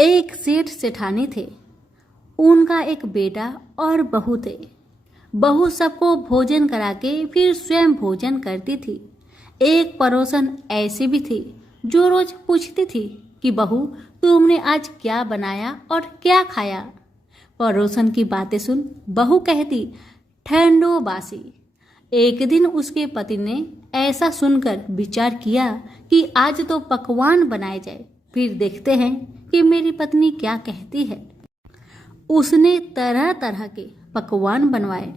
एक सेठ सेठानी थे। उनका एक बेटा और बहू थे। बहू सबको भोजन करा के फिर स्वयं भोजन करती थी। एक पड़ोसन ऐसी भी थी जो रोज पूछती थी कि बहू, तुमने आज क्या बनाया और क्या खाया। पड़ोसन की बातें सुन बहू कहती, ठंडो बासी। एक दिन उसके पति ने ऐसा सुनकर विचार किया कि आज तो पकवान बनाए जाए, फिर देखते हैं कि मेरी पत्नी क्या कहती है। उसने तरह तरह के पकवान बनवाए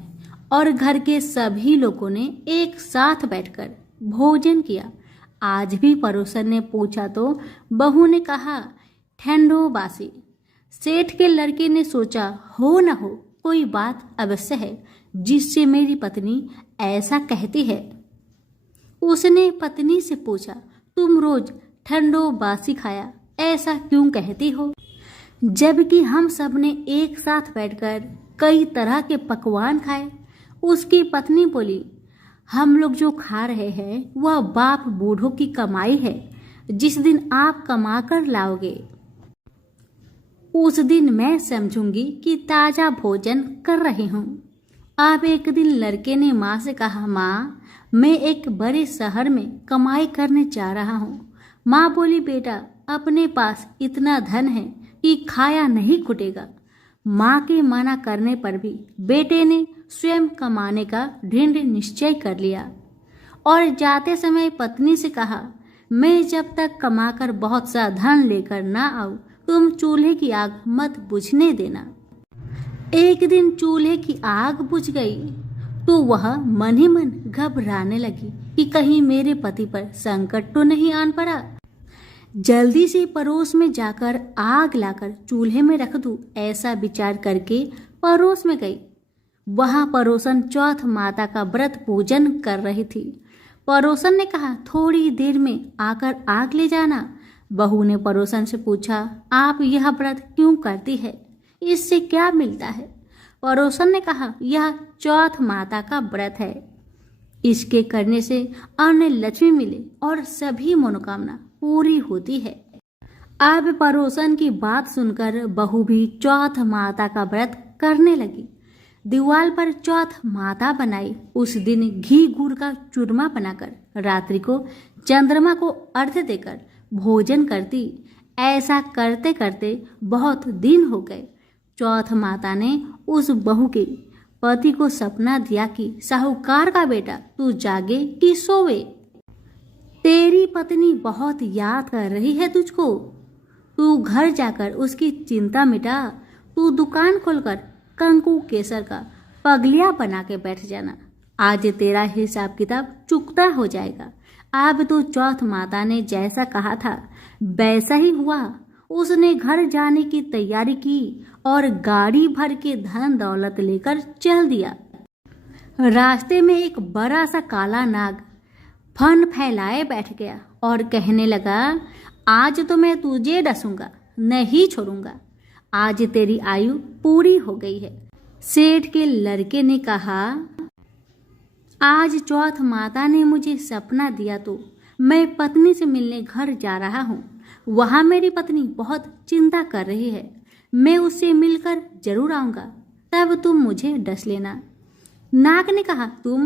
और घर के सभी लोगों ने एक साथ बैठकर भोजन किया। आज भी पड़ोसन ने पूछा तो बहू ने कहा, ठंडो बासी। सेठ के लड़के ने सोचा, हो न हो कोई बात अवश्य है जिससे मेरी पत्नी ऐसा कहती है। उसने पत्नी से पूछा, तुम रोज ठंडो बासी खाया ऐसा क्यों कहती हो, जबकि हम सब ने एक साथ बैठकर कई तरह के पकवान खाए। उसकी पत्नी बोली, हम लोग जो खा रहे हैं वह बाप बूढ़ों की कमाई है। जिस दिन आप कमा कर लाओगे उस दिन मैं समझूंगी कि ताजा भोजन कर रही हूँ। अब एक दिन लड़के ने माँ से कहा, माँ, मैं एक बड़े शहर में कमाई करने जा रहा हूँ। माँ बोली, बेटा, अपने पास इतना धन है कि खाया नहीं खुटेगा। माँ के मना करने पर भी बेटे ने स्वयं कमाने का दृढ़ निश्चय कर लिया और जाते समय पत्नी से कहा, मैं जब तक कमाकर बहुत सा धन लेकर ना आऊं तुम चूल्हे की आग मत बुझने देना। एक दिन चूल्हे की आग बुझ गई तो वह मन ही मन घबराने लगी कि कहीं मेरे पति पर संकट तो नहीं आन पड़ा। जल्दी से पड़ोस में जाकर आग लाकर चूल्हे में रख दूं, ऐसा विचार करके पड़ोस में गई। वहां पड़ोसन चौथ माता का व्रत पूजन कर रही थी। पड़ोसन ने कहा, थोड़ी देर में आकर आग ले जाना। बहू ने पड़ोसन से पूछा, आप यह व्रत क्यों करती है, इससे क्या मिलता है। पड़ोसन ने कहा, यह चौथ माता का व्रत है, इसके करने से अन्न लक्ष्मी मिले और सभी मनोकामना पूरी होती है। अब पड़ोसन की बात सुनकर बहू भी चौथ माता का व्रत करने लगी। दीवार पर चौथ माता बनाई। उस दिन घी गुड़ का चूरमा बनाकर रात्रि को चंद्रमा को अर्घ्य देकर भोजन करती। ऐसा करते करते बहुत दिन हो गए। चौथ माता ने उस बहू के पति को सपना दिया कि साहूकार का बेटा, तू जागे कि सोवे, तेरी पत्नी बहुत याद कर रही है तुझको। तू घर जाकर उसकी चिंता मिटा। तू दुकान खोलकर कंकु केसर का पगलिया बना के बैठ जाना। आज तेरा हिसाब किताब चुकता हो जाएगा। अब तो चौथ माता ने जैसा कहा था वैसा ही हुआ। उसने घर जाने की तैयारी की और गाड़ी भर के धन दौलत लेकर चल दिया। रास्ते में एक बड़ा सा काला नाग फन फैलाए बैठ गया और कहने लगा, आज तो मैं तुझे डसूंगा, नहीं छोड़ूंगा। आज तेरी आयु पूरी हो गई है। सेठ के लड़के ने कहा, आज चौथ माता ने मुझे सपना दिया तो मैं पत्नी से मिलने घर जा रहा हूँ। वहाँ मेरी पत्नी बहुत चिंता कर रही है। मैं उससे मिलकर जरूर आऊँगा, तब तुम मुझे डस लेना। नाग ने कहा, तुम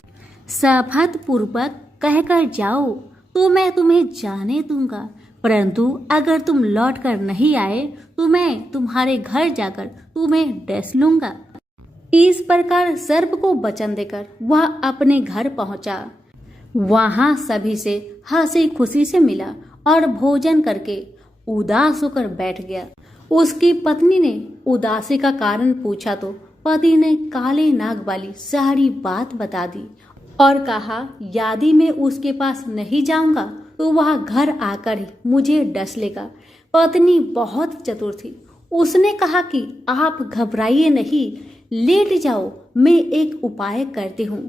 शपथ पूर्वक कहकर जाओ तो मैं तुम्हें जाने दूंगा, परंतु अगर तुम लौट कर नहीं आए तो मैं तुम्हारे घर जाकर तुम्हें डस लूंगा। इस प्रकार सर्प को वचन देकर वह अपने घर पहुंचा। वहां सभी से हंसी खुशी से मिला और भोजन करके उदास होकर बैठ गया। उसकी पत्नी ने उदासी का कारण पूछा तो पति ने काले नाग वाली सारी बात बता दी और कहा, यदि मैं उसके पास नहीं जाऊंगा तो वह घर आकर ही मुझे डस लेगा। पत्नी बहुत चतुर थी। उसने कहा कि आप घबराइए नहीं, लेट जाओ, मैं एक उपाय करती हूँ।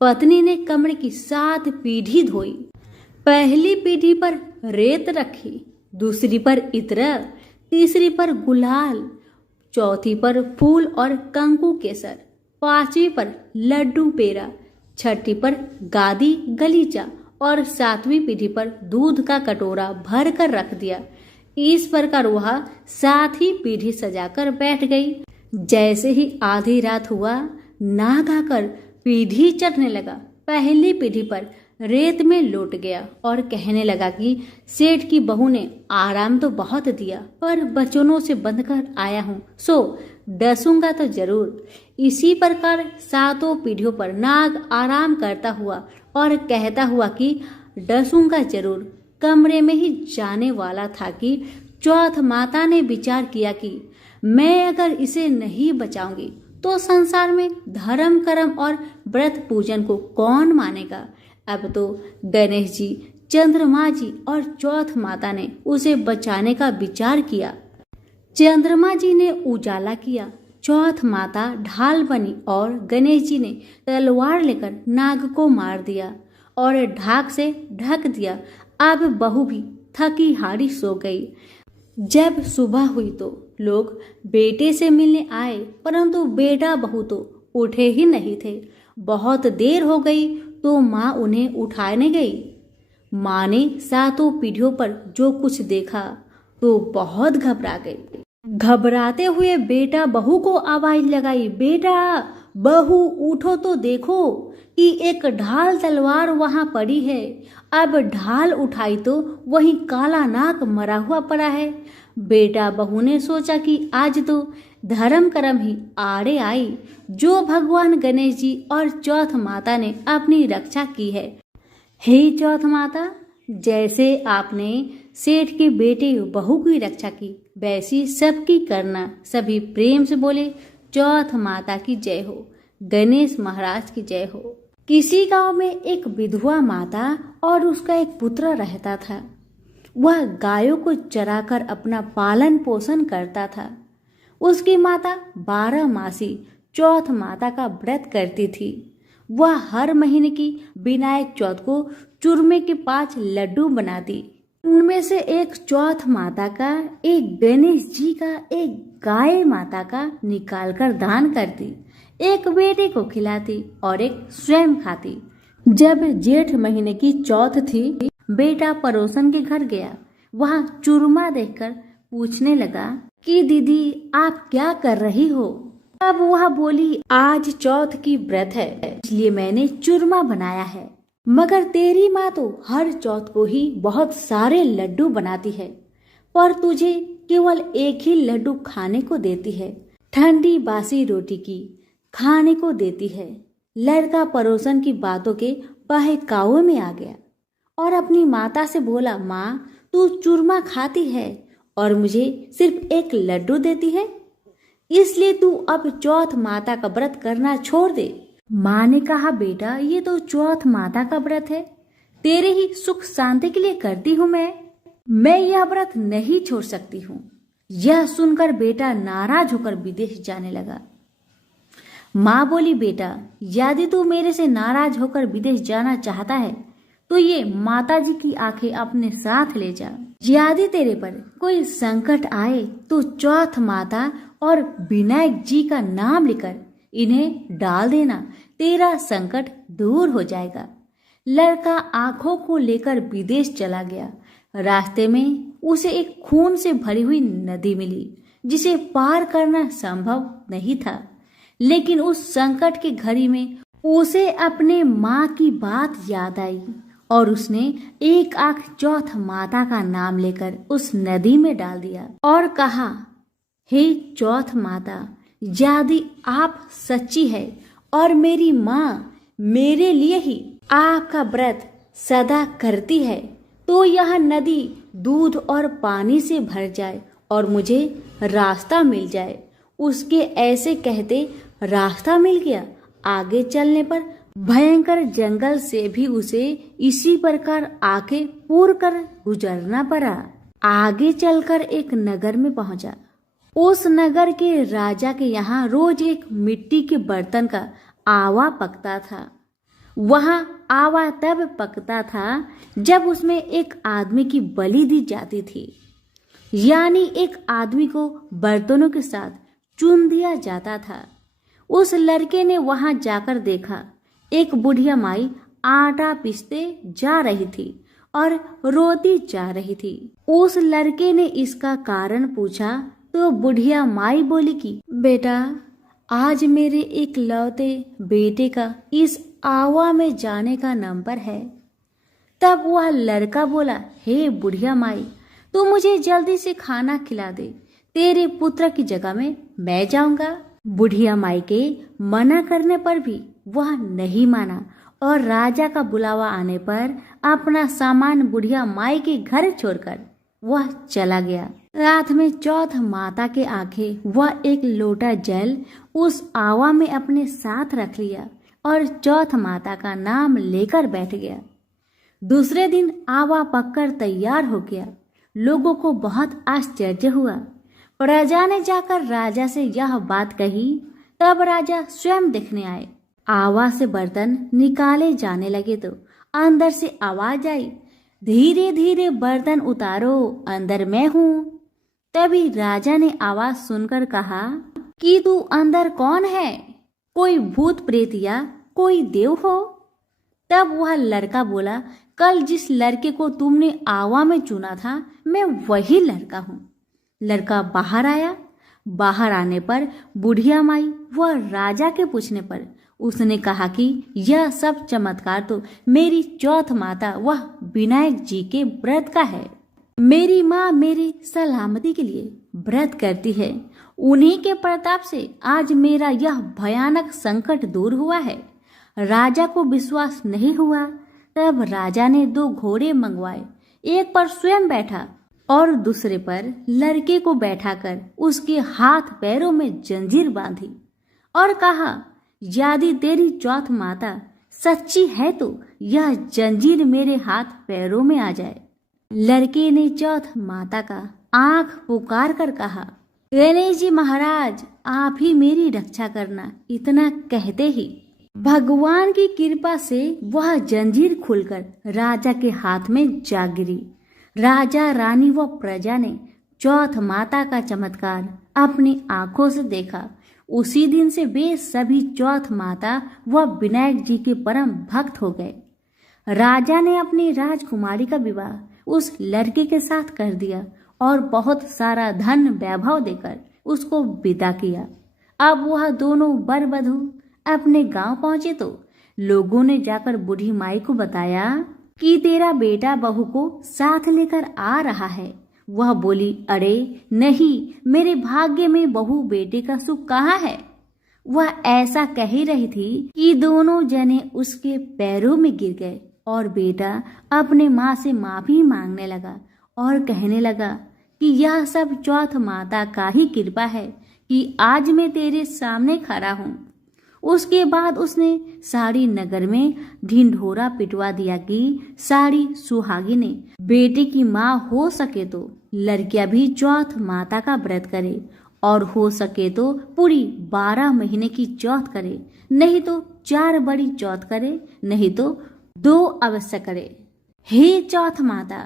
पत्नी ने कमरे की 7 पीढ़ी धोई। पहली पीढ़ी पर रेत रखी, दूसरी पर इत्र, तीसरी पर गुलाल, चौथी पर फूल और कंकु केसर, पांचवी पर लड्डू पेड़ा, छठी पर गादी गलीचा और 7वीं पीढ़ी पर दूध का कटोरा भर कर रख दिया। इस प्रकार वह 7 ही पीढ़ी सजाकर बैठ गई। जैसे ही आधी रात हुआ, नाग आकर पीढ़ी चढ़ने लगा। पहली पीढ़ी पर रेत में लौट गया और कहने लगा कि सेठ की बहू ने आराम तो बहुत दिया, पर बचनों से बंधकर आया हूँ, सो डसूंगा तो जरूर। इसी प्रकार 7 पीढ़ियों पर नाग आराम करता हुआ और कहता हुआ कि डसूंगा जरूर कमरे में ही जाने वाला था कि चौथ माता ने विचार किया कि मैं अगर इसे नहीं बचाऊंगी तो संसार में धर्म कर्म और व्रत पूजन को कौन मानेगा। अब तो गणेश जी, चंद्रमा जी और चौथ माता ने उसे बचाने का विचार किया। चंद्रमा जी ने उजाला किया, चौथ माता ढाल बनी और गणेश जी ने तलवार लेकर नाग को मार दिया और ढाक से ढक दिया। अब बहू भी थकी हारी सो गई। जब सुबह हुई तो लोग बेटे से मिलने आए, परंतु बेटा बहू तो उठे ही नहीं थे। बहुत देर हो गई तो माँ उन्हें उठाने गई। माँ ने 7 पीढ़ियों पर जो कुछ देखा तो बहुत घबरा गई। घबराते हुए बेटा बहू को आवाज लगाई, बेटा बहू उठो तो देखो कि एक ढाल तलवार वहां पड़ी है। अब ढाल उठाई तो वहीं काला नाग मरा हुआ पड़ा है। बेटा बहू ने सोचा कि आज तो धर्म कर्म ही आड़े आई, जो भगवान गणेश जी और चौथ माता ने अपनी रक्षा की है। हे चौथ माता, जैसे आपने सेठ के बेटे बहू की रक्षा की, वैसी सबकी करना। सभी प्रेम से बोले, चौथ माता की जय हो, गणेश महाराज की जय हो। किसी गांव में एक विधवा माता और उसका एक पुत्र रहता था। वह गायों को चराकर अपना पालन पोषण करता था। उसकी माता 12 मासी चौथ माता का व्रत करती थी। वह हर महीने की विनायक चौथ को चूरमे के 5 लड्डू बनाती। उनमें से एक चौथ माता का, एक गणेश जी का, एक गाय माता का निकालकर दान करती, एक बेटे को खिलाती और एक स्वयं खाती। जब जेठ महीने की चौथ थी, बेटा पड़ोसन के घर गया। वहां चूरमा देखकर पूछने लगा कि दीदी आप क्या कर रही हो। अब वह बोली, आज चौथ की व्रत है, इसलिए मैंने चूरमा बनाया है। मगर तेरी माँ तो हर चौथ को ही बहुत सारे लड्डू बनाती है, पर तुझे केवल एक ही लड्डू खाने को देती है। ठंडी बासी रोटी की खाने को देती है। लड़का पड़ोसन की बातों के बहकावे में आ गया और अपनी माता से बोला, माँ तू चूरमा खाती है और मुझे सिर्फ एक लड्डू देती है, इसलिए तू अब चौथ माता का व्रत करना छोड़ दे। माँ ने कहा, बेटा ये तो चौथ माता का व्रत है, तेरे ही सुख शांति के लिए करती हूँ मैं यह व्रत नहीं छोड़ सकती हूँ। यह सुनकर बेटा नाराज होकर विदेश जाने लगा। माँ बोली, बेटा यदि तू मेरे से नाराज होकर विदेश जाना चाहता है तो ये माताजी की आंखें अपने साथ ले जा। यदि तेरे पर कोई संकट आए तो चौथ माता और विनायक जी का नाम लेकर इन्हें डाल देना, तेरा संकट दूर हो जाएगा। लड़का आंखों को लेकर विदेश चला गया। रास्ते में उसे एक खून से भरी हुई नदी मिली, जिसे पार करना संभव नहीं था। लेकिन उस संकट की घड़ी में उसे अपने माँ की बात याद आई और उसने एक आंख चौथ माता का नाम लेकर उस नदी में डाल दिया और कहा, हे चौथ माता, यदि आप सच्ची है और मेरी माँ मेरे लिए ही आपका व्रत सदा करती है, तो यह नदी दूध और पानी से भर जाए और मुझे रास्ता मिल जाए। उसके ऐसे कहते रास्ता मिल गया। आगे चलने पर भयंकर जंगल से भी उसे इसी प्रकार आके पूर कर गुजरना पड़ा। आगे चलकर एक नगर में पहुंचा। उस नगर के राजा के यहाँ रोज एक मिट्टी के बर्तन का आवा पकता था। वहां आवा तब पकता था जब उसमें एक आदमी की बलि दी जाती थी, यानी एक आदमी को बर्तनों के साथ चुन दिया जाता था। उस लड़के ने वहां जाकर देखा, एक बुढ़िया माई आटा पीसते जा रही थी और रोती जा रही थी। उस लड़के ने इसका कारण पूछा तो बुढ़िया माई बोली कि बेटा, आज मेरे इकलौते बेटे का इस आवा में जाने का नंबर है। तब वह लड़का बोला, हे बुढ़िया माई, तू मुझे जल्दी से खाना खिला दे, तेरे पुत्र की जगह में मैं जाऊंगा। बुढ़िया माई के मना करने पर भी वह नहीं माना और राजा का बुलावा आने पर अपना सामान बुढ़िया माई के घर छोड़कर वह चला गया। रात में चौथ माता के आंखें वह एक लोटा जल उस आवा में अपने साथ रख लिया और चौथ माता का नाम लेकर बैठ गया। दूसरे दिन आवा पककर तैयार हो गया। लोगों को बहुत आश्चर्य हुआ। प्रजा ने जाकर राजा से यह बात कही। तब राजा स्वयं देखने आए। आवा से बर्तन निकाले जाने लगे तो अंदर से आवाज आई, धीरे धीरे बर्तन उतारो, अंदर मैं हूँ। तभी राजा ने आवाज सुनकर कहा कि तू अंदर कौन है? कोई भूत प्रेत या कोई देव हो? तब वह लड़का बोला, कल जिस लड़के को तुमने आवा में चुना था, मैं वही लड़का हूँ। लड़का बाहर आया। बाहर आने पर बुढ़िया माई व राजा के पूछने पर उसने कहा कि यह सब चमत्कार तो मेरी चौथ माता वह विनायक जी के व्रत का है। मेरी माँ मेरी सलामती के लिए व्रत करती है। उन्हीं के प्रताप से आज मेरा यह भयानक संकट दूर हुआ है। राजा को विश्वास नहीं हुआ। तब राजा ने 2 घोड़े मंगवाए। एक पर स्वयं बैठा और दूसरे पर लड़के को बैठाकर उसके हाथ पैरों में जंजीर बांधी और कहा, यदि तेरी चौथ माता सच्ची है तो यह जंजीर मेरे हाथ पैरों में आ जाए। लड़के ने चौथ माता का आंख पुकार कर कहा, गणेश जी महाराज, आप ही मेरी रक्षा करना। इतना कहते ही भगवान की कृपा से वह जंजीर खुलकर राजा के हाथ में जा गिरी। राजा, रानी व प्रजा ने चौथ माता का चमत्कार अपनी आंखों से देखा। उसी दिन से वे सभी चौथ माता व विनायक जी के परम भक्त हो गए। राजा ने अपनी राजकुमारी का विवाह उस लड़के के साथ कर दिया और बहुत सारा धन वैभव देकर उसको विदा किया। अब वह दोनों वर वधू अपने गांव पहुंचे तो लोगों ने जाकर बूढ़ी माई को बताया कि तेरा बेटा बहू को साथ लेकर आ रहा है। वह बोली, अरे नहीं, मेरे भाग्य में बहू बेटे का सुख कहाँ है? वह ऐसा कह ही रही थी कि दोनों जने उसके पैरों में गिर गए और बेटा अपने माँ से माफी मांगने लगा और कहने लगा कि यह सब चौथ माता का ही कृपा है कि आज मैं तेरे सामने खड़ा हूँ। उसके बाद उसने सारी नगर में ढिंढोरा पिटवा दिया कि सारी सुहागिनें बेटे की माँ हो सके तो लड़कियां भी चौथ माता का व्रत करे और हो सके तो पूरी 12 महीने की चौथ करे, नहीं तो 4 बड़ी चौथ करे, नहीं तो 2 अवश्य करे। हे चौथ माता,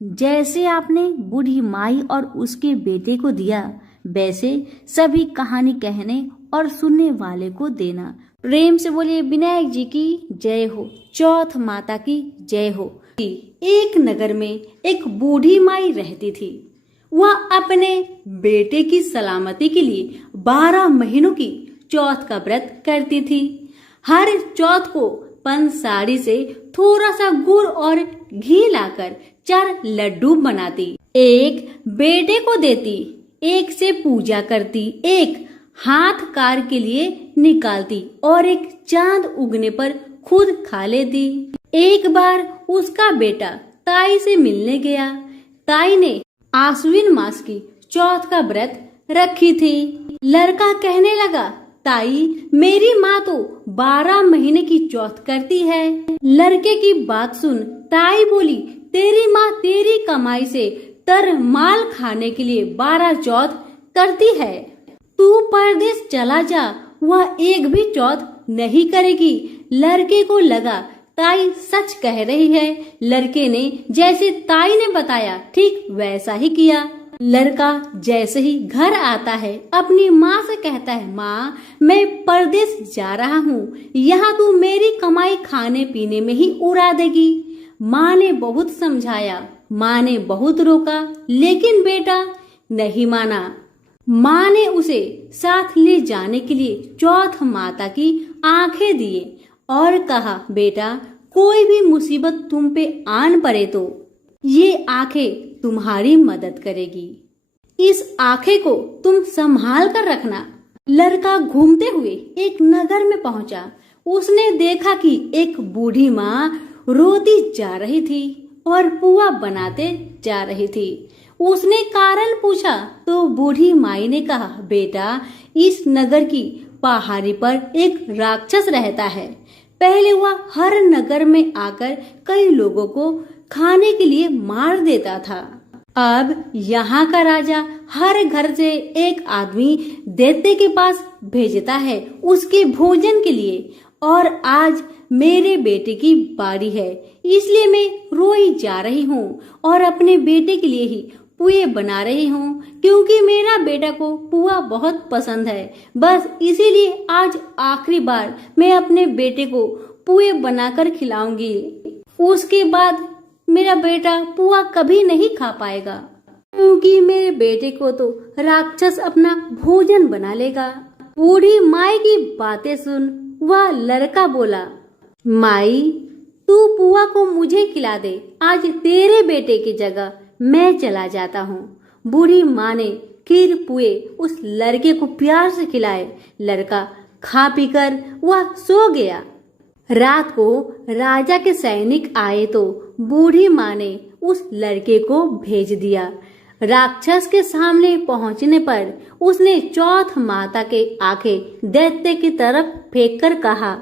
जैसे आपने बूढ़ी माई और उसके बेटे को दिया, वैसे सभी कहानी कहने और सुनने वाले को देना। प्रेम से बोलिए विनायक जी की जय हो, चौथ माता की जय हो। एक नगर में एक बूढ़ी माई रहती थी। वह अपने बेटे की सलामती के लिए 12 महीनों की चौथ का व्रत करती थी। हर चौथ को पंसारी से थोड़ा सा गुड़ और घी लाकर 4 लड्डू बनाती, एक बेटे को देती, एक से पूजा करती, एक हाथ कार के लिए निकालती और एक चांद उगने पर खुद खा लेती। एक बार उसका बेटा ताई से मिलने गया। ताई ने आश्विन मास की चौथ का व्रत रखी थी। लड़का कहने लगा, ताई मेरी माँ तो 12 महीने की चौथ करती है। लड़के की बात सुन ताई बोली, तेरी माँ तेरी कमाई से तर माल खाने के लिए 12 चौथ करती है। तू परदेश चला जा, वह एक भी चौथ नहीं करेगी। लड़के को लगा ताई सच कह रही है। लड़के ने जैसे ताई ने बताया ठीक वैसा ही किया। लड़का जैसे ही घर आता है अपनी माँ से कहता है, माँ मैं परदेश जा रहा हूँ, यहाँ तू मेरी कमाई खाने पीने में ही उड़ा देगी। माँ ने बहुत समझाया, माँ ने बहुत रोका, लेकिन बेटा नहीं माना। माँ ने उसे साथ ले जाने के लिए चौथ माता की आंखें दिए और कहा, बेटा कोई भी मुसीबत तुम पे आन पड़े तो ये आंखें तुम्हारी मदद करेगी। इस आंखें को तुम संभाल कर रखना। लड़का घूमते हुए एक नगर में पहुंचा। उसने देखा कि एक बूढ़ी माँ रोती जा रही थी और पुआ बनाते जा रही थी। उसने कारण पूछा तो बूढ़ी माई ने कहा, बेटा इस नगर की पहाड़ी पर एक राक्षस रहता है। पहले वह हर नगर में आकर कई लोगों को खाने के लिए मार देता था। अब यहाँ का राजा हर घर से एक आदमी दैत्य के पास भेजता है उसके भोजन के लिए, और आज मेरे बेटे की बारी है, इसलिए मैं रोई जा रही हूँ और अपने बेटे के लिए ही पुए बना रही हूँ, क्योंकि मेरा बेटा को पुआ बहुत पसंद है। बस इसीलिए आज आखिरी बार मैं अपने बेटे को पुए बनाकर खिलाऊंगी। उसके बाद मेरा बेटा पुआ कभी नहीं खा पाएगा, क्योंकि मेरे बेटे को तो राक्षस अपना भोजन बना लेगा। बूढ़ी माई की बातें सुन वह लड़का बोला, माई तू पुआ को मुझे खिला दे, आज तेरे बेटे की जगह मैं चला जाता हूँ। बूढ़ी माँ ने खीर पुए उस लड़के को प्यार से खिलाए। लड़का खा पीकर वह सो गया। रात को राजा के सैनिक आए तो बूढ़ी माँ ने उस लड़के को भेज दिया। राक्षस के सामने पहुंचने पर उसने चौथ माता के आंखें दैत्य की तरफ फेंककर कहा,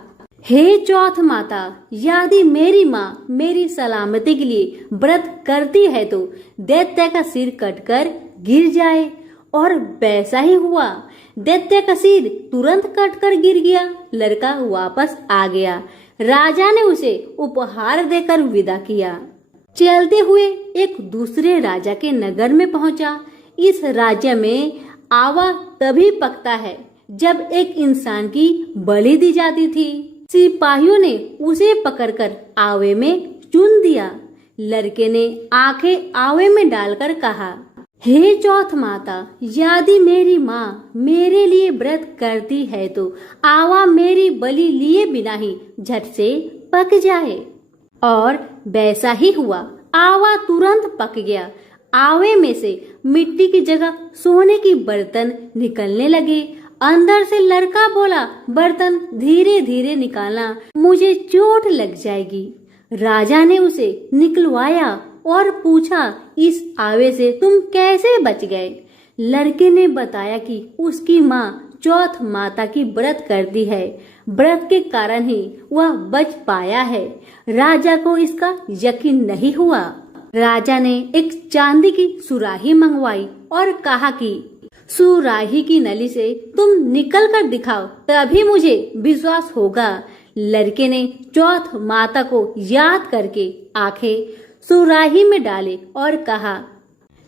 हे चौथ माता, यदि मेरी माँ मेरी सलामती के लिए व्रत करती है तो दैत्य का सिर कटकर गिर जाए। और वैसा ही हुआ। दैत्य का सिर तुरंत कटकर गिर गया। लड़का वापस आ गया। राजा ने उसे उपहार देकर विदा किया। चलते हुए एक दूसरे राजा के नगर में पहुंचा। इस राज्य में आवा तभी पकता है जब एक इंसान की बलि दी जाती थी। सिपाहियों ने उसे पकड़कर आवे में चुन दिया। लड़के ने आंखें आवे में डालकर कहा, हे चौथ माता, यदि मेरी माँ मेरे लिए व्रत करती है तो आवा मेरी बलि लिए बिना ही झट से पक जाए। और वैसा ही हुआ। आवा तुरंत पक गया। आवे में से मिट्टी की जगह सोने की बर्तन निकलने लगे। अंदर से लड़का बोला, बर्तन धीरे धीरे निकालना, मुझे चोट लग जाएगी। राजा ने उसे निकलवाया और पूछा, इस आवे से तुम कैसे बच गए? लड़के ने बताया कि उसकी माँ चौथ माता की व्रत करती है, व्रत के कारण ही वह बच पाया है। राजा को इसका यकीन नहीं हुआ। राजा ने एक चांदी की सुराही मंगवाई और कहा कि सुराही की नली से तुम निकल कर दिखाओ, तभी मुझे विश्वास होगा। लड़के ने चौथ माता को याद करके आंखें सुराही में डाले और कहा,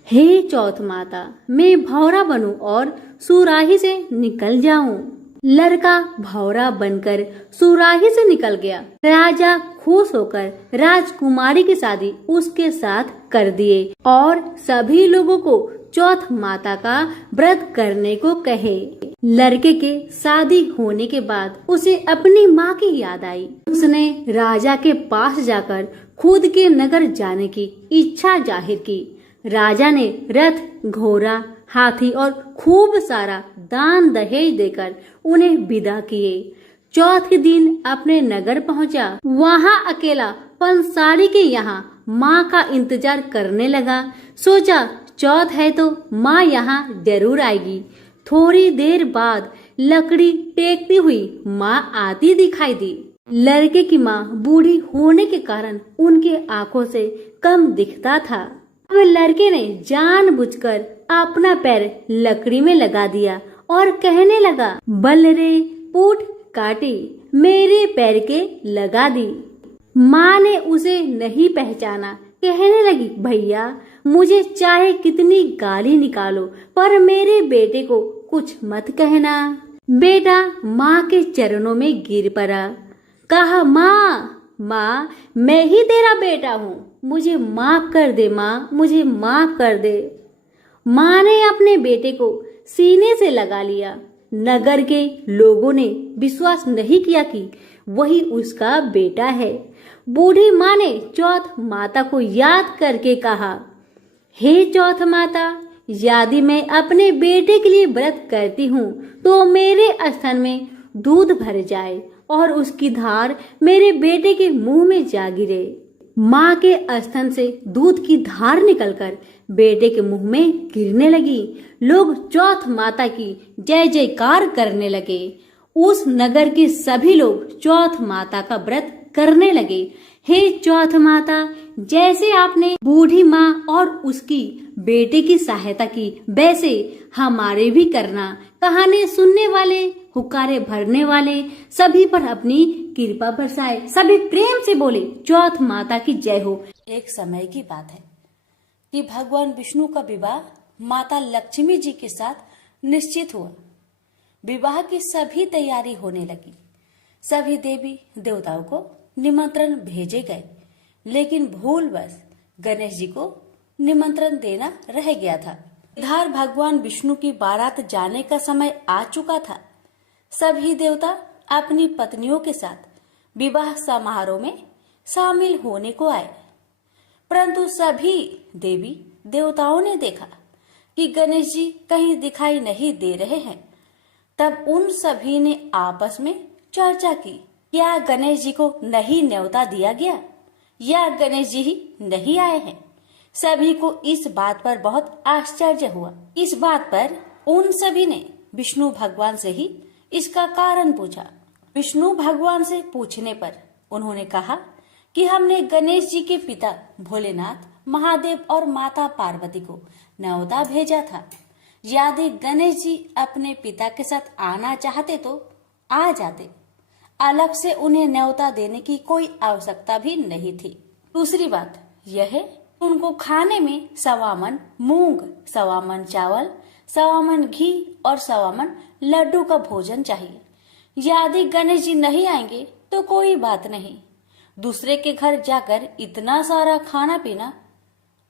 हे चौथ माता, मैं भौरा बनूं और सुराही से निकल जाऊं। लड़का भौरा बनकर सुराही से निकल गया। राजा खुश होकर राजकुमारी की शादी उसके साथ कर दिए और सभी लोगों को चौथ माता का व्रत करने को कहे। लड़के के शादी होने के बाद उसे अपनी माँ की याद आई। उसने राजा के पास जाकर खुद के नगर जाने की इच्छा जाहिर की। राजा ने रथ, घोड़ा, हाथी और खूब सारा दान दहेज देकर उन्हें विदा किए। चौथ के दिन अपने नगर पहुंचा। वहां अकेला पंसारी के यहाँ माँ का इंतजार करने लगा। सोचा चौथ है तो माँ यहाँ जरूर आएगी। थोड़ी देर बाद लकड़ी टेकती हुई माँ आती दिखाई दी। लड़के की माँ बूढ़ी होने के कारण उनके आंखों से कम दिखता था। अब लड़के ने जानबूझकर अपना पैर लकड़ी में लगा दिया और कहने लगा, बल रे पूठ काटी, मेरे पैर के लगा दी। माँ ने उसे नहीं पहचाना। कहने लगी, भैया मुझे चाहे कितनी गाली निकालो पर मेरे बेटे को कुछ मत कहना। बेटा माँ के चरणों में गिर पड़ा। कहा, माँ माँ, मैं ही तेरा बेटा हूँ, मुझे माफ कर दे माँ, मुझे माफ कर दे। माँ ने अपने बेटे को सीने से लगा लिया। नगर के लोगों ने विश्वास नहीं किया कि वही उसका बेटा है। बूढ़ी माँ ने चौथ माता को याद करके कहा, हे चौथ माता, यदि मैं अपने बेटे के लिए व्रत करती हूँ तो मेरे स्तन में दूध भर जाए और उसकी धार मेरे बेटे के मुंह में जा गिरे। माँ के स्तन से दूध की धार निकलकर बेटे के मुंह में गिरने लगी। लोग चौथ माता की जय जयकार करने लगे। उस नगर के सभी लोग चौथ माता का व्रत करने लगे। हे चौथ माता, जैसे आपने बूढ़ी माँ और उसकी बेटे की सहायता की, वैसे हमारे भी करना। कहानी सुनने वाले, हुक्कारे भरने वाले सभी पर अपनी कृपा बरसाए। सभी प्रेम से बोले, चौथ माता की जय हो। एक समय की बात है कि भगवान विष्णु का विवाह माता लक्ष्मी जी के साथ निश्चित हुआ। विवाह की सभी तैयारी होने लगी। सभी देवी देवताओं को निमंत्रण भेजे गए, लेकिन भूलवश गणेश जी को निमंत्रण देना रह गया था। इधर भगवान विष्णु की बारात जाने का समय आ चुका था। सभी देवता अपनी पत्नियों के साथ विवाह समारोह में शामिल होने को आए, परंतु सभी देवी देवताओं ने देखा कि गणेश जी कहीं दिखाई नहीं दे रहे हैं। तब उन सभी ने आपस में चर्चा की, क्या गणेश जी को नहीं न्योता दिया गया या गणेश जी ही नहीं आए हैं। सभी को इस बात पर बहुत आश्चर्य हुआ। इस बात पर उन सभी ने विष्णु भगवान से ही इसका कारण पूछा। विष्णु भगवान से पूछने पर उन्होंने कहा कि हमने गणेश जी के पिता भोलेनाथ, महादेव और माता पार्वती को न्योता भेजा था। यदि गणेश जी अपने पिता के साथ आना चाहते तो आ जाते। अलग से उन्हें न्योता देने की कोई आवश्यकता भी नहीं थी। दूसरी बात यह है, उनको खाने में 1.25 मन मूंग, 1.25 मन चावल, 1.25 मन घी और 1.25 मन लड्डू का भोजन चाहिए। यदि गणेश जी नहीं आएंगे तो कोई बात नहीं, दूसरे के घर जाकर इतना सारा खाना पीना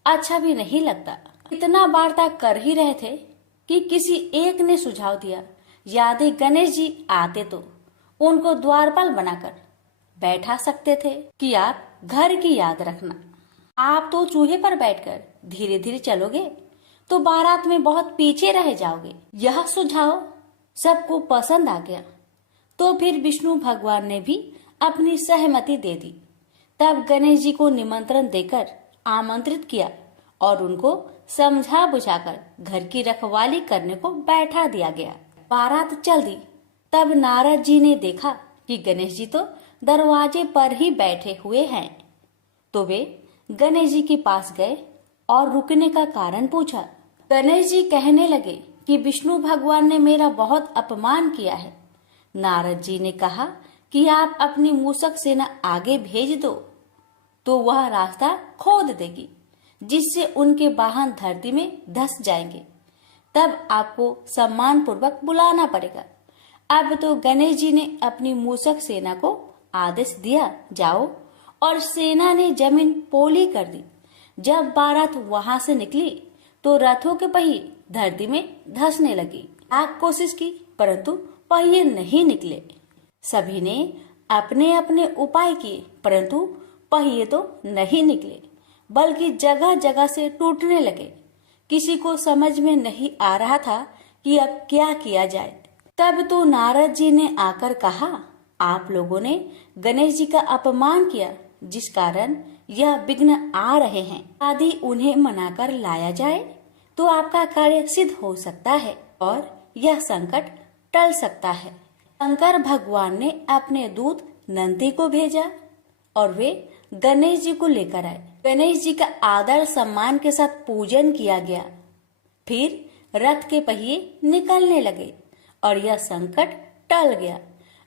अच्छा भी नहीं लगता। इतना वार्ता कर ही रहे थे कि किसी एक ने सुझाव दिया, यदि गणेश जी आते तो उनको द्वारपाल बनाकर बैठा सकते थे कि आप घर की याद रखना। आप तो चूहे पर बैठकर धीरे धीरे चलोगे तो बारात में बहुत पीछे रह जाओगे। यह सुझाव सबको पसंद आ गया, तो फिर विष्णु भगवान ने भी अपनी सहमति दे दी। तब गणेश जी को निमंत्रण देकर आमंत्रित किया और उनको समझा बुझाकर घर की रखवाली करने को बैठा दिया गया। बारात चल दी। तब नारद जी ने देखा कि गणेश जी तो दरवाजे पर ही बैठे हुए हैं, तो वे गणेश जी के पास गए और रुकने का कारण पूछा। गणेश जी कहने लगे कि विष्णु भगवान ने मेरा बहुत अपमान किया है। नारद जी ने कहा कि आप अपनी मूषक सेना आगे भेज दो तो वह रास्ता खोद देगी, जिससे उनके वाहन धरती में धंस जाएंगे। तब आपको सम्मान पूर्वक बुलाना पड़ेगा। अब तो गणेश जी ने अपनी मूषक सेना को आदेश दिया, जाओ, और सेना ने जमीन पोली कर दी। जब बारात वहां से निकली तो रथों के पहिए धरती में धंसने लगी। लाख कोशिश की परंतु पहिए नहीं निकले। सभी ने अपने अपने उपाय किए, परंतु पहिए तो नहीं निकले, बल्कि जगह जगह से टूटने लगे। किसी को समझ में नहीं आ रहा था कि अब क्या किया जाए। तब तो नारद जी ने आकर कहा, आप लोगों ने गणेश जी का अपमान किया, जिस कारण यह विघ्न आ रहे हैं। यदि उन्हें मनाकर लाया जाए तो आपका कार्य सिद्ध हो सकता है और यह संकट टल सकता है। शंकर भगवान ने अपने दूत नंदी को भेजा और वे गणेश जी को लेकर आए। गणेश जी का आदर सम्मान के साथ पूजन किया गया। फिर रथ के पहिए निकलने लगे और यह संकट टल गया।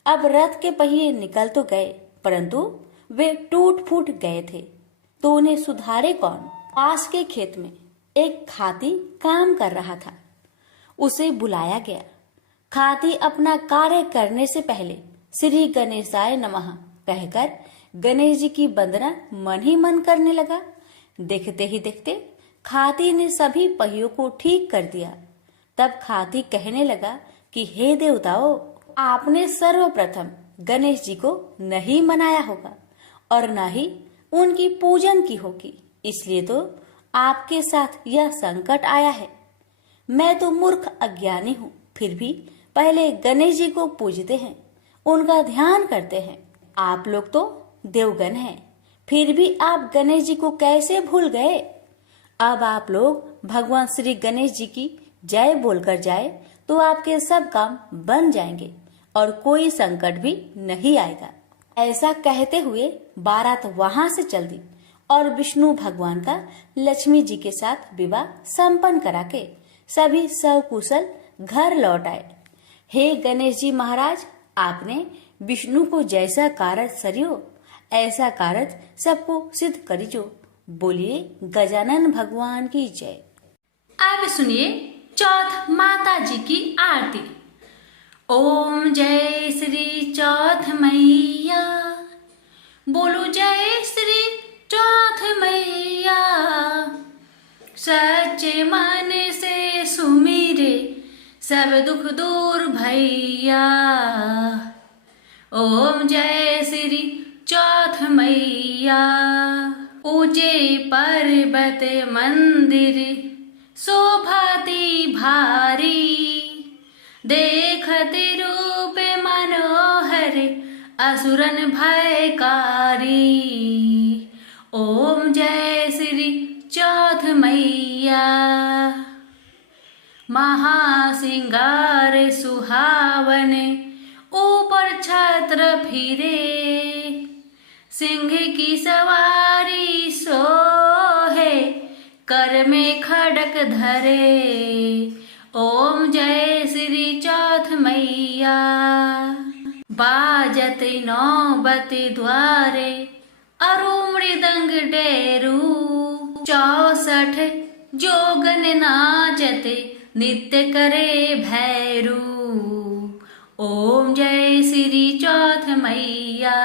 अब रथ के पहिए निकल तो गए, परंतु वे टूट फूट गए थे, तो उन्हें सुधारे कौन। पास के खेत में एक खाती काम कर रहा था। उसे बुलाया गया। खाती अपना कार्य करने से पहले श्री गणेशाय नमः कहकर गणेश जी की वंदना मन ही मन करने लगा। देखते ही देखते खाती ने सभी पहियों को ठीक कर दिया। तब खाती कहने लगा कि हे देवताओं, आपने सर्वप्रथम गणेश जी को नहीं मनाया होगा और न ही उनकी पूजन की होगी, इसलिए तो आपके साथ यह संकट आया है। मैं तो मूर्ख अज्ञानी हूँ, फिर भी पहले गणेश जी को पूजते हैं, उनका ध्यान करते हैं। आप लोग तो देवगण हैं, फिर भी आप गणेश जी को कैसे भूल गए? अब आप लोग भगवान श्री गणेश जी की जय बोलकर जाए तो आपके सब काम बन जाएंगे और कोई संकट भी नहीं आएगा। ऐसा कहते हुए बारात वहां से चल दी और विष्णु भगवान का लक्ष्मी जी के साथ विवाह संपन्न करा के सभी सकुशल घर लौट आए। हे गणेश जी महाराज, आपने विष्णु को जैसा कारज सरियो ऐसा कारज सबको सिद्ध करिजो। बोलिए गजानन भगवान की जय। अब सुनिए चौथ माता जी की आरती। ओम जय श्री चौथ मैया, बोलो जय श्री चौथ मैया। सच्चे मन से सुमिरे सब दुख दूर भैया। ओम जय श्री चौथ मैया। ऊंचे पर्वत मंदिर शोभाती भारी, देखते रूप मनोहर असुरन भयकारी। ओम जय श्री चौथ मैया। महासिंगार सुहावन ऊपर छत्र फिरे, सिंह की सवारी सोहे कर में खड़क धरे। ओम जय श्री चौथ मैया। बाजत नौबत द्वारे अरु मृदंग डेरू, 64 जोगन नाचते नित्य करे भैरू। ओम जय श्री चौथ मैया।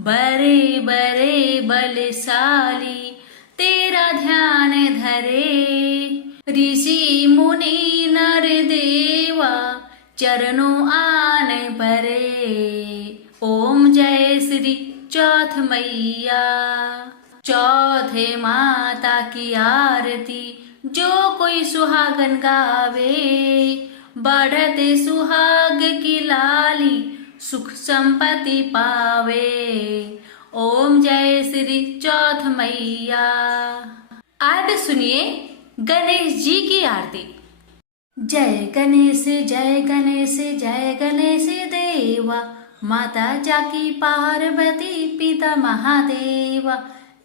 बरे बरे बलशाली तेरा ध्यान धरे, ऋषि मुनि नर देवा चरणों आन परे। ओम जय श्री चौथ मैया। चौथे माता की आरती जो कोई सुहागन गावे, बढ़ते सुहाग की लाली सुख संपत्ति पावे। ओम जय श्री चौथ मैया। अब सुनिए गणेश जी की आरती। जय गणेश जय गणेश जय गणेश देवा, माता जाकी पार्वती पिता महादेवा।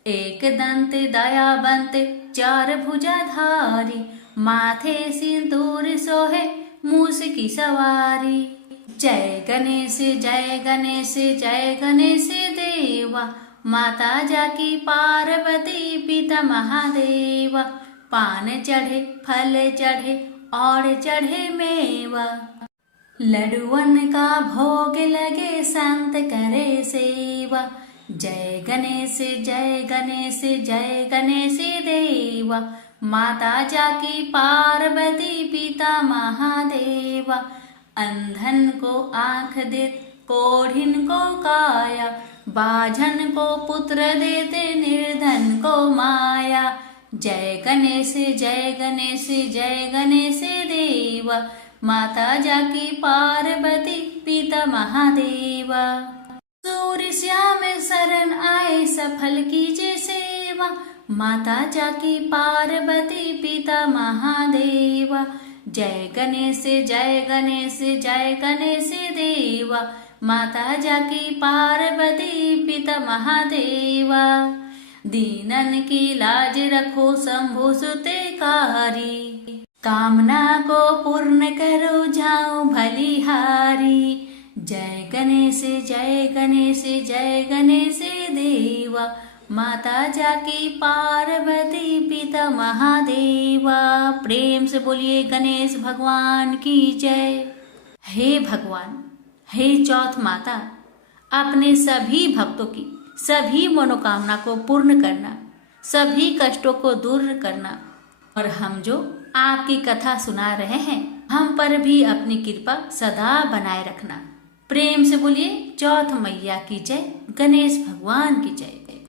एक दंत दयावंत चार भुजाधारी, माथे सिंदूर सोहे मूस की सवारी। जय गणेश जय गणेश जय गणेश देवा, माता जाकी पार्वती पिता महादेवा। पान चढ़े फल चढ़े और चढ़े मेवा, लड्डुअन का भोग लगे संत करे सेवा। जय गणेश जय गणेश जय गणेश देवा, माता जाकी पार्वती पिता महादेवा। अंधन को आंख दे कोढ़िन को काया, बाझन को पुत्र देते निर्धन को माया। जय गणेश जय गणेश जय गणेश देवा, माता जाकी पार्वती पिता महादेवा। सूर्य श्याम शरण आए सफल कीजे सेवा, माता जाकी पार्वती पिता महादेवा। जय गणेश जय गणेश जय गणेश देवा, माता जाकी पार्वती पिता महादेवा। दीनन की लाज रखो शंभु सुते कारी, कामना को पूर्ण करो जाओ भलिहारी। जय गणेश जय गणेश जय गणेश देवा, माता जाकी पार्वती पिता महादेवा। प्रेम से बोलिए गणेश भगवान की जय। हे भगवान, हे चौथ माता, अपने सभी भक्तों की सभी मनोकामना को पूर्ण करना, सभी कष्टों को दूर करना। और हम जो आपकी कथा सुना रहे हैं, हम पर भी अपनी कृपा सदा बनाए रखना। प्रेम से बोलिए चौथ मैया की जय, गणेश भगवान की जय।